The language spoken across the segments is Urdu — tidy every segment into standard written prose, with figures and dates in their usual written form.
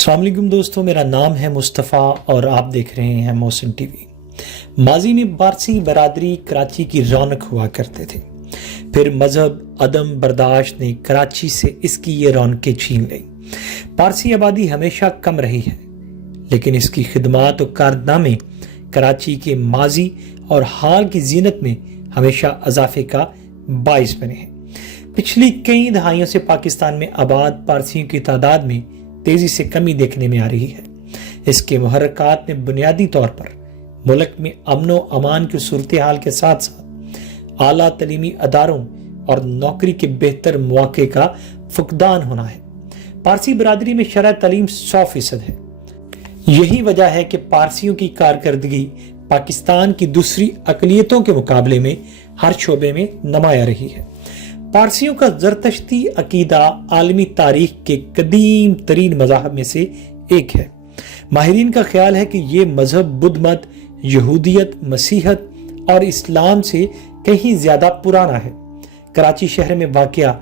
السلام علیکم دوستوں، میرا نام ہے مصطفیٰ اور آپ دیکھ رہے ہیں محسن ٹی وی۔ ماضی میں پارسی برادری کراچی کی رونق ہوا کرتے تھے، پھر مذہب عدم برداشت نے کراچی سے اس کی یہ رونقیں چھین لیں۔ پارسی آبادی ہمیشہ کم رہی ہے، لیکن اس کی خدمات و کارنامے کراچی کے ماضی اور حال کی زینت میں ہمیشہ اضافے کا باعث بنے ہیں۔ پچھلی کئی دہائیوں سے پاکستان میں آباد پارسیوں کی تعداد میں تیزی سے کمی دیکھنے میں آ رہی ہے۔ اس کے محرکات میں بنیادی طور پر ملک میں امن و امان کی صورتحال کے ساتھ ساتھ اعلیٰ تعلیمی اداروں اور نوکری کے بہتر مواقع کا فقدان ہونا ہے۔ پارسی برادری میں شرح تعلیم 100% ہے۔ یہی وجہ ہے کہ پارسیوں کی کارکردگی پاکستان کی دوسری اقلیتوں کے مقابلے میں ہر شعبے میں نمایاں رہی ہے۔ پارسیوں کا زرتشتی عقیدہ عالمی تاریخ کے قدیم ترین مذاہب میں سے ایک ہے۔ ماہرین کا خیال ہے کہ یہ مذہب بدھ مت، یہودیت، مسیحیت اور اسلام سے کہیں زیادہ پرانا ہے۔ کراچی شہر میں واقع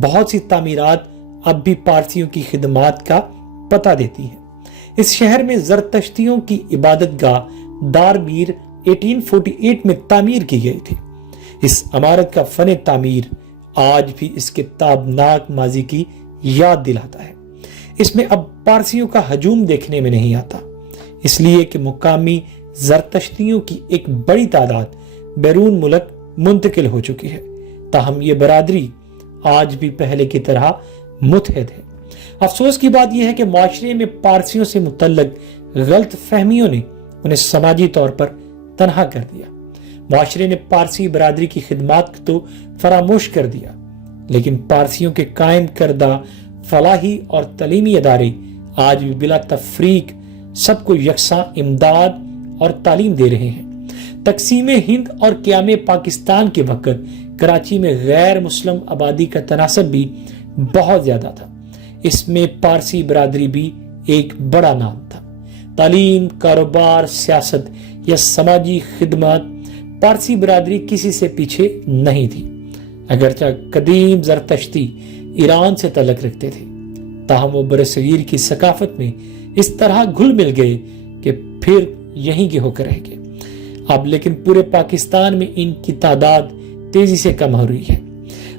بہت سی تعمیرات اب بھی پارسیوں کی خدمات کا پتہ دیتی ہیں۔ اس شہر میں زرتشتیوں کی عبادت گاہ دار میر 1848 میں تعمیر کی گئی تھی۔ اس عمارت کا فن تعمیر آج بھی اس کے تابناک ماضی کی یاد دلاتا ہے۔ اس میں اب پارسیوں کا ہجوم دیکھنے میں نہیں آتا، اس لیے کہ مقامی زرتشتیوں کی ایک بڑی تعداد بیرون ملک منتقل ہو چکی ہے۔ تاہم یہ برادری آج بھی پہلے کی طرح متحد ہے۔ افسوس کی بات یہ ہے کہ معاشرے میں پارسیوں سے متعلق غلط فہمیوں نے انہیں سماجی طور پر تنہا کر دیا۔ معاشرے نے پارسی برادری کی خدمات تو فراموش کر دیا، لیکن پارسیوں کے قائم کردہ فلاحی اور تعلیمی ادارے آج بھی بلا تفریق سب کو یکساں امداد اور تعلیم دے رہے ہیں۔ تقسیم ہند اور قیام پاکستان کے وقت کراچی میں غیر مسلم آبادی کا تناسب بھی بہت زیادہ تھا۔ اس میں پارسی برادری بھی ایک بڑا نام تھا۔ تعلیم، کاروبار، سیاست یا سماجی خدمات پارسی برادری کسی سے پیچھے نہیں تھی۔ اگرچہ قدیم زرتشتی ایران سے تعلق رکھتے تھے، تاہم وہ برصغیر کی ثقافت میں اس طرح گھل مل گئے کہ پھر یہیں کے ہو کر رہ گئے۔ اب لیکن پورے پاکستان میں ان کی تعداد تیزی سے کم ہو رہی ہے۔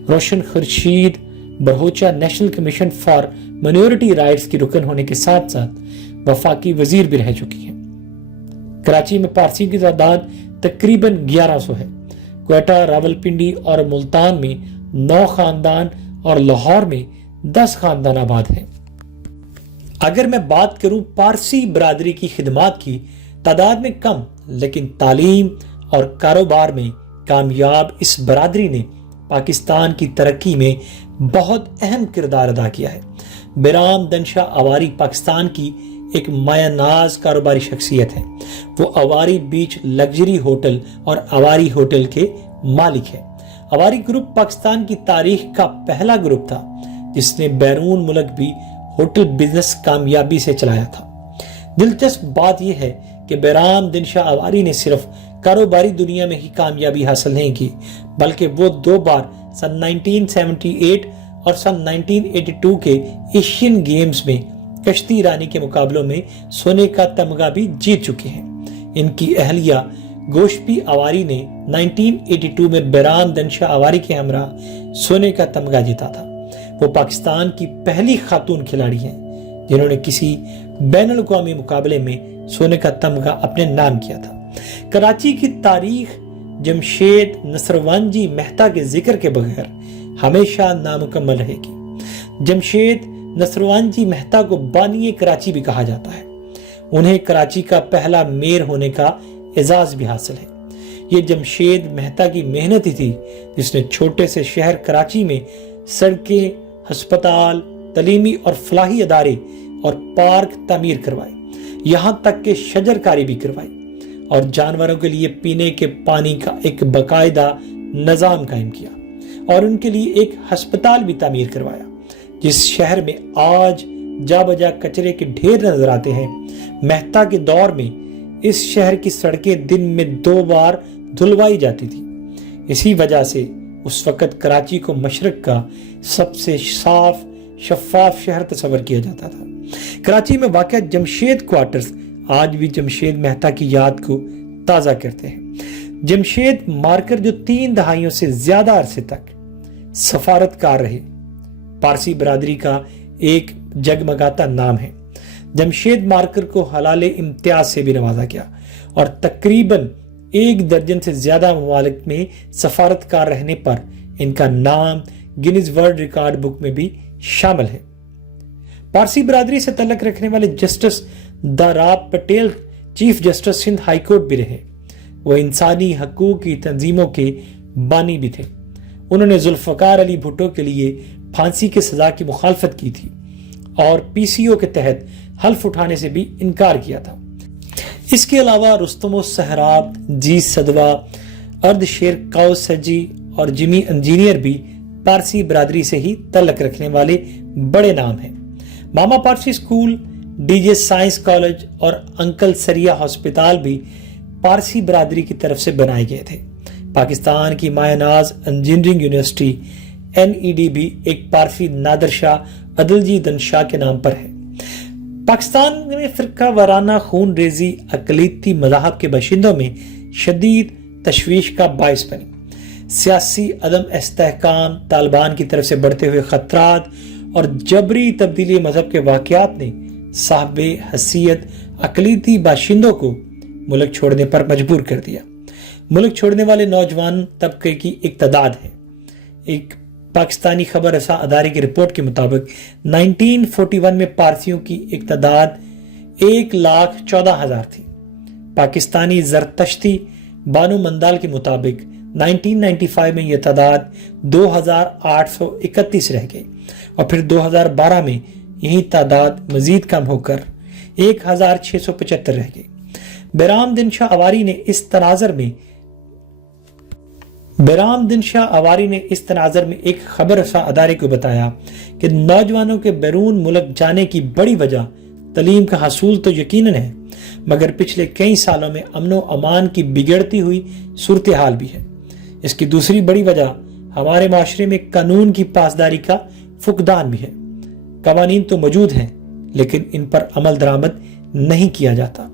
Roshan Khurshid Bharucha national commission for minority rights کی رکن ہونے کے ساتھ ساتھ وفاقی وزیر بھی رہ چکی ہیں۔ کراچی میں پارسیوں کی تعداد تقریباً 1100 ہے۔ کوئٹہ، راولپنڈی اور ملتان میں 9 خاندان اور لاہور میں 10 خاندان آباد ہیں۔ اگر میں بات کروں پارسی برادری کی خدمات کی، تعداد میں کم لیکن تعلیم اور کاروبار میں کامیاب اس برادری نے پاکستان کی ترقی میں بہت اہم کردار ادا کیا ہے۔ بیرام دنشا اواری پاکستان کی ایک مایہ ناز کاروباری شخصیت ہے۔ وہ اواری بیچ لگژری ہوٹل اور اواری ہوٹل کے مالک ہے۔ اواری گروپ پاکستان کی تاریخ کا پہلا گروپ تھا جس نے بیرون ملک بھی ہوٹل بزنس کامیابی سے چلایا تھا۔ دلچسپ بات یہ ہے کہ بیرام دنشا اواری نے صرف کاروباری دنیا میں ہی کامیابی حاصل نہیں کی، بلکہ وہ 2 بار سن 1978 اور سن 1982 کے ایشین گیمز میں کشتی رانی کے مقابلوں میں سونے کا تمغہ بھی جیت چکے ہیں۔ ان کی اہلیہ گوشپی اواری نے 1982 میں بیرام دنشا اواری کے ہمراہ سونے کا تمغہ جیتا تھا۔ وہ پاکستان کی پہلی خاتون کھلاڑی ہیں جنہوں نے کسی بین الاقوامی مقابلے میں سونے کا تمغہ اپنے نام کیا تھا۔ کراچی کی تاریخ جمشید نصروان جی مہتا کے ذکر کے بغیر ہمیشہ نامکمل رہے گی۔ جمشید نصروان جی مہتا کو بانی کراچی بھی کہا جاتا ہے۔ انہیں کراچی کا پہلا میئر ہونے کا اعزاز بھی حاصل ہے۔ یہ جمشید مہتا کی محنت ہی تھی جس نے چھوٹے سے شہر کراچی میں سڑکیں، ہسپتال، تعلیمی اور فلاحی ادارے اور پارک تعمیر کروائے، یہاں تک کہ شجر کاری بھی کروائی اور جانوروں کے لیے پینے کے پانی کا ایک باقاعدہ نظام قائم کیا اور ان کے لیے ایک ہسپتال بھی تعمیر کروایا۔ جس شہر میں آج جا بجا کچرے کے ڈھیر نظر آتے ہیں، مہتا کے دور میں اس شہر کی سڑکیں دن میں 2 بار دھلوائی جاتی تھی۔ اسی وجہ سے اس وقت کراچی کو مشرق کا سب سے صاف شفاف شہر تصور کیا جاتا تھا۔ کراچی میں واقع جمشید کوارٹرز آج بھی جمشید مہتا کی یاد کو تازہ کرتے ہیں۔ جمشید مارکر جو 3 دہائیوں سے زیادہ عرصے تک سفارتکار رہے، پارسی برادری کا ایک جگمگاتا نام ہے۔ جمشید مارکر کو حلال امتیاز سے بھی نوازا گیا اور تقریباً 1 درجن سے زیادہ ممالک میں سفارتکار رہنے پر ان کا نام گینیز ورلڈ ریکارڈ بک میں بھی شامل ہے۔ پارسی برادری سے تعلق رکھنے والے justice Dorab Patel chief justice Sindh high court بھی رہے۔ وہ انسانی حقوق کی تنظیموں کے بانی بھی تھے۔ انہوں نے ذوالفقار علی بھٹو کے لیے پھانسی کی سزا کی مخالفت کی تھی اور پی سی او کے تحت حلف اٹھانے سے بھی انکار کیا تھا۔ اس کے علاوہ رستم و سہراب، جی سدوا، ارد شیر قوس سجی اور جمی انجینئر بھی پارسی برادری سے ہی تعلق رکھنے والے بڑے نام ہیں۔ Mama Parsi school, D J science college اور انکل سریا ہسپتال بھی پارسی برادری کی طرف سے بنائے گئے تھے۔ پاکستان کی مایہ ناز انجینئرنگ یونیورسٹی NED بھی ایک پارسی نادر شاہ عدلجی دن شاہ کے نام پر ہے۔ پاکستان میں فرقہ وارانہ خون ریزی اقلیتی مذاہب کے باشندوں میں شدید تشویش کا باعث بنی۔ سیاسی عدم استحکام، طالبان کی طرف سے بڑھتے ہوئے خطرات اور جبری تبدیلی مذہب کے واقعات نے صاحب حیثیت اقلیتی باشندوں کو ملک چھوڑنے پر مجبور کر دیا۔ ملک چھوڑنے والے نوجوان طبقے کی ایک تعداد ہے۔ ایک پاکستانی خبر رساں ادارے کی رپورٹ کے مطابق 1941 میں پارسیوں کی ایک تعداد 1,14,000 تھی۔ پاکستانی زرتشتی بانو مندال کے مطابق 1995 میں یہ تعداد 2,831 رہ گئی اور پھر 2012 میں یہی تعداد مزید کم ہو کر 1,675 رہ گئی۔ بیرام دن شاہ اواری نے اس تناظر میں ایک خبر رساں ادارے کو بتایا کہ نوجوانوں کے بیرون ملک جانے کی بڑی وجہ تعلیم کا حصول تو یقیناً ہے، مگر پچھلے کئی سالوں میں امن و امان کی بگڑتی ہوئی صورتحال بھی ہے۔ اس کی دوسری بڑی وجہ ہمارے معاشرے میں قانون کی پاسداری کا فقدان بھی ہے۔ قوانین تو موجود ہیں لیکن ان پر عمل درآمد نہیں کیا جاتا،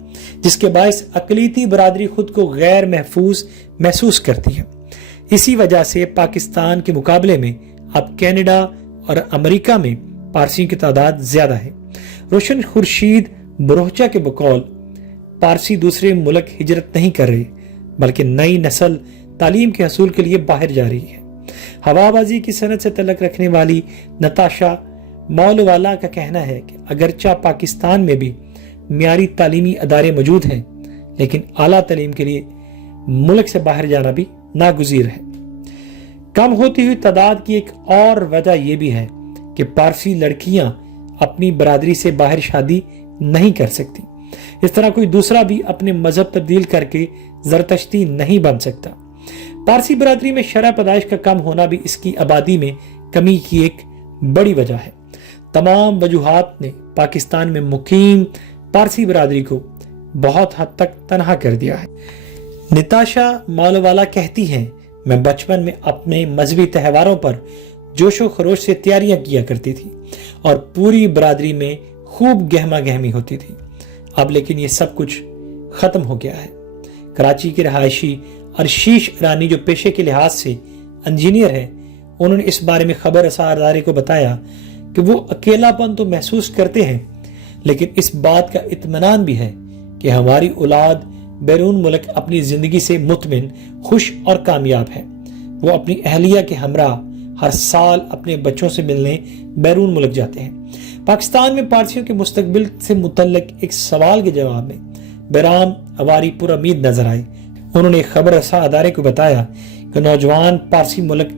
جس کے باعث اقلیتی برادری خود کو غیر محفوظ محسوس کرتی ہے۔ اسی وجہ سے پاکستان کے مقابلے میں اب کینیڈا اور امریکہ میں پارسیوں کی تعداد زیادہ ہے۔ روشن خورشید بروچا کے بقول پارسی دوسرے ملک ہجرت نہیں کر رہے بلکہ نئی نسل تعلیم کے حصول کے لیے باہر جا رہی ہے۔ ہوا بازی کی صنعت سے تعلق رکھنے والی نتاشا مولوالا کا کہنا ہے کہ اگرچہ پاکستان میں بھی معیاری تعلیمی ادارے موجود ہیں لیکن اعلیٰ تعلیم کے لیے ملک سے باہر جانا بھی ناگزیر ہے۔ کم ہوتی ہوئی تعداد کی ایک اور وجہ یہ بھی ہے کہ پارسی لڑکیاں اپنی برادری سے باہر شادی نہیں کر سکتی۔ اس طرح کوئی دوسرا بھی اپنے مذہب تبدیل کر کے زرتشتی نہیں بن سکتا۔ پارسی برادری میں شرح پیدائش کا کم ہونا بھی اس کی آبادی میں کمی کی ایک بڑی وجہ ہے۔ تمام وجوہات نے پاکستان میں مقیم پارسی برادری کو بہت حد تک تنہا کر دیا ہے۔ نتاشا مولوالا کہتی ہیں، میں بچپن میں اپنے مذہبی تہواروں پر جوش و خروش سے تیاریاں کیا کرتی تھی اور پوری برادری میں خوب گہما گہمی ہوتی تھی۔ اب لیکن یہ سب کچھ ختم ہو گیا ہے۔ کراچی کے رہائشی ارشیش رانی جو پیشے کے لحاظ سے انجینئر ہے، انہوں نے اس بارے میں خبر رساں ادارے کو بتایا کہ وہ اکیلا پن تو محسوس کرتے ہیں لیکن اس بات کا اطمینان بھی ہے کہ ہماری اولاد بیرون ملک اپنی زندگی سے مطمئن، خوش اور کامیاب ہے۔ وہ اپنی اہلیہ کے ہمراہ ہر سال اپنے بچوں سے ملنے بیرون ملک جاتے ہیں۔ پاکستان میں پارسیوں کے مستقبل سے متعلق ایک سوال کے جواب میں بیرام اواری پر امید نظر آئے۔ انہوں نے خبر رساں ادارے کو بتایا کہ نوجوان پارسی ملک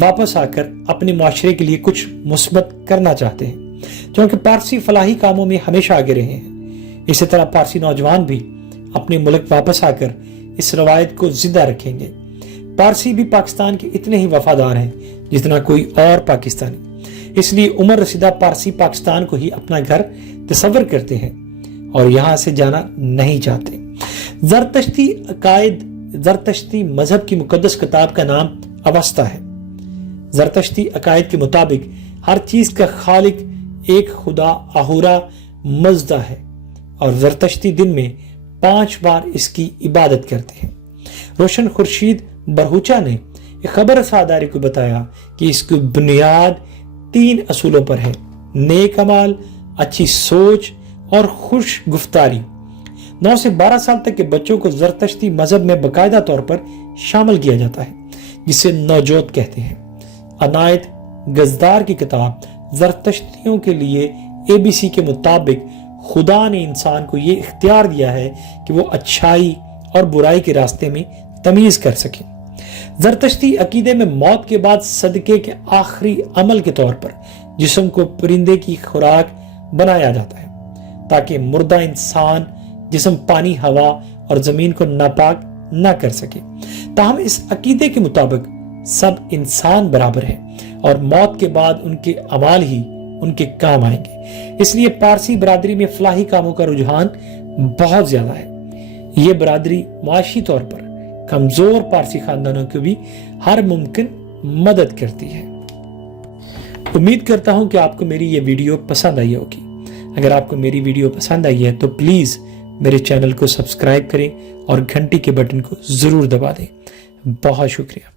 واپس آ کر اپنے معاشرے کے لیے کچھ مثبت کرنا چاہتے ہیں کیونکہ پارسی فلاحی کاموں میں ہمیشہ آگے رہے ہیں۔ اسی طرح پارسی نوجوان بھی اپنے ملک واپس آ کر اس روایت کو زندہ رکھیں گے۔ پارسی بھی پاکستان کے اتنے ہی وفادار ہیں جتنا کوئی اور پاکستانی، اس لیے عمر رسیدہ پارسی پاکستان کو ہی اپنا گھر تصور کرتے ہیں اور یہاں سے جانا نہیں چاہتے۔ زرتشتی مذہب کی مقدس کتاب کا نام اوستا ہے۔ زرتشتی عقائد کے مطابق ہر چیز کا خالق ایک خدا اہورا مزدہ ہے اور زرتشتی دن میں 5 بار اس کی عبادت کرتے ہیں۔ روشن خورشید برہوچا نے ایک خبر ساداری کو بتایا کہ اس کی بنیاد 3 اصولوں پر ہے: نیک عمل، اچھی سوچ اور خوش گفتاری۔ 9 سے 12 سال تک کے بچوں کو زرتشتی مذہب میں باقاعدہ طور پر شامل کیا جاتا ہے، جسے نوجوت کہتے ہیں۔ عنایت گزدار کی کتاب زرتشتیوں کے لیے ABC کے مطابق خدا نے انسان کو یہ اختیار دیا ہے کہ وہ اچھائی اور برائی کے راستے میں تمیز کر سکے۔ زرتشتی عقیدے میں موت کے بعد صدقے کے آخری عمل کے طور پر جسم کو پرندے کی خوراک بنایا جاتا ہے تاکہ مردہ انسان جسم پانی، ہوا اور زمین کو ناپاک نہ کر سکے۔ تاہم اس عقیدے کے مطابق سب انسان برابر ہیں اور موت کے بعد ان کے اعمال ہی ان کے کام آئیں گے۔ اس لیے پارسی برادری میں فلاحی کاموں کا رجحان بہت زیادہ ہے۔ یہ برادری معاشی طور پر کمزور پارسی خاندانوں کو بھی ہر ممکن مدد کرتی ہے۔ امید کرتا ہوں کہ آپ کو میری یہ ویڈیو پسند آئی ہوگی۔ اگر آپ کو میری ویڈیو پسند آئی ہے تو پلیز میرے چینل کو سبسکرائب کریں اور گھنٹی کے بٹن کو ضرور دبا دیں۔ بہت شکریہ۔